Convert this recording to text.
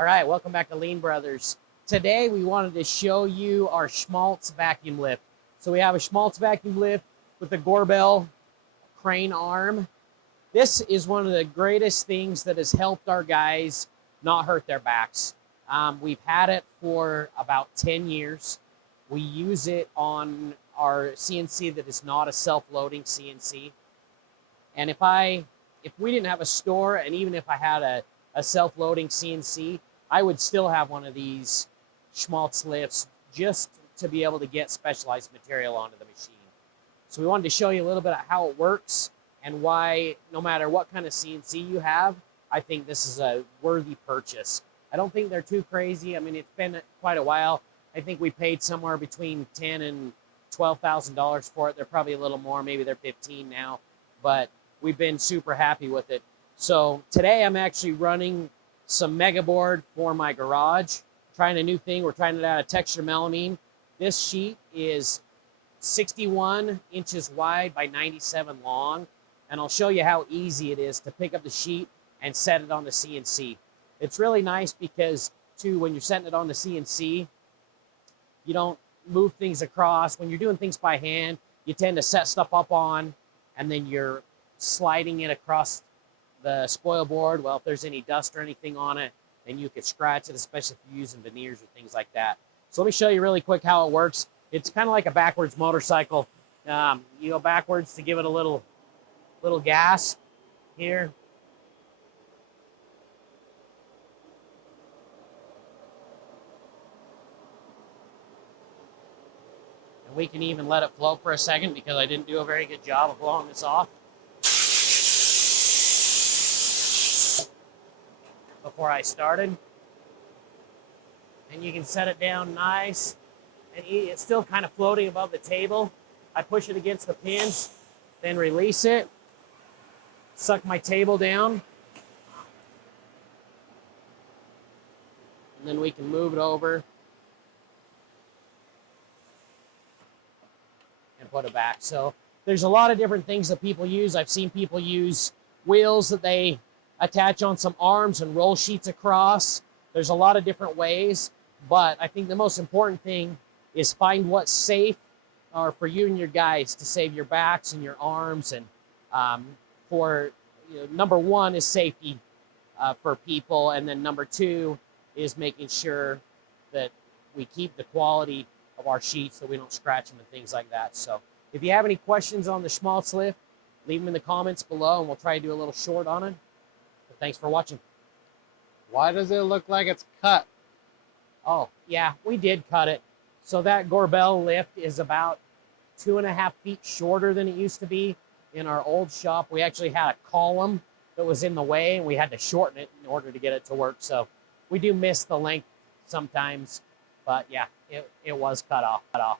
All right, welcome back to Lean Brothers. Today we wanted to show you our Schmaltz vacuum lift. So we have a Schmaltz vacuum lift with the Gorbel crane arm. This is one of the greatest things that has helped our guys not hurt their backs. We've had it for about 10 years. We use it on our CNC that is not a self-loading CNC. And if we didn't have a store, and even if I had a self-loading CNC, I would still have one of these Schmaltz lifts just to be able to get specialized material onto the machine. So we wanted to show you a little bit of how it works and why, no matter what kind of CNC you have, I think this is a worthy purchase. I don't think they're too crazy. I mean, it's been quite a while. I think we paid somewhere between $10,000 and $12,000 for it. They're probably a little more. Maybe they're 15 now, but we've been super happy with it. So today I'm actually running some Megaboard for my garage. Trying a new thing. We're trying it out of texture melamine. This sheet is 61 inches wide by 97 long. And I'll show you how easy it is to pick up the sheet and set it on the CNC. It's really nice because, too, when you're setting it on the CNC, you don't move things across. When you're doing things by hand, you tend to set stuff up on, and then you're sliding it across the spoil board. Well, if there's any dust or anything on it, then you could scratch it, especially if you're using veneers or things like that. So let me show you really quick how it works. It's kind of like a backwards motorcycle. You go backwards to give it a little gas here. And we can even let it float for a second because I didn't do a very good job of blowing this off before I started. And you can set it down nice, and it's still kind of floating above the table. I push it against the pins, then release it, suck my table down, and then we can move it over and put it back. So there's a lot of different things that people use. I've seen people use wheels that they attach on some arms and roll sheets across. There's a lot of different ways, but I think the most important thing is find what's safe for you and your guys to save your backs and your arms. And number one is safety for people, and then number two is making sure that we keep the quality of our sheets so we don't scratch them and things like that. So if you have any questions on the Schmaltz lift, leave them in the comments below, and we'll try to do a little short on it. But thanks for watching. Why does it look like it's cut? Oh, yeah, we did cut it. So that Gorbel lift is about 2.5 feet shorter than it used to be. In our old shop, we actually had a column that was in the way, and we had to shorten it in order to get it to work. So we do miss the length sometimes, but yeah, it was cut off.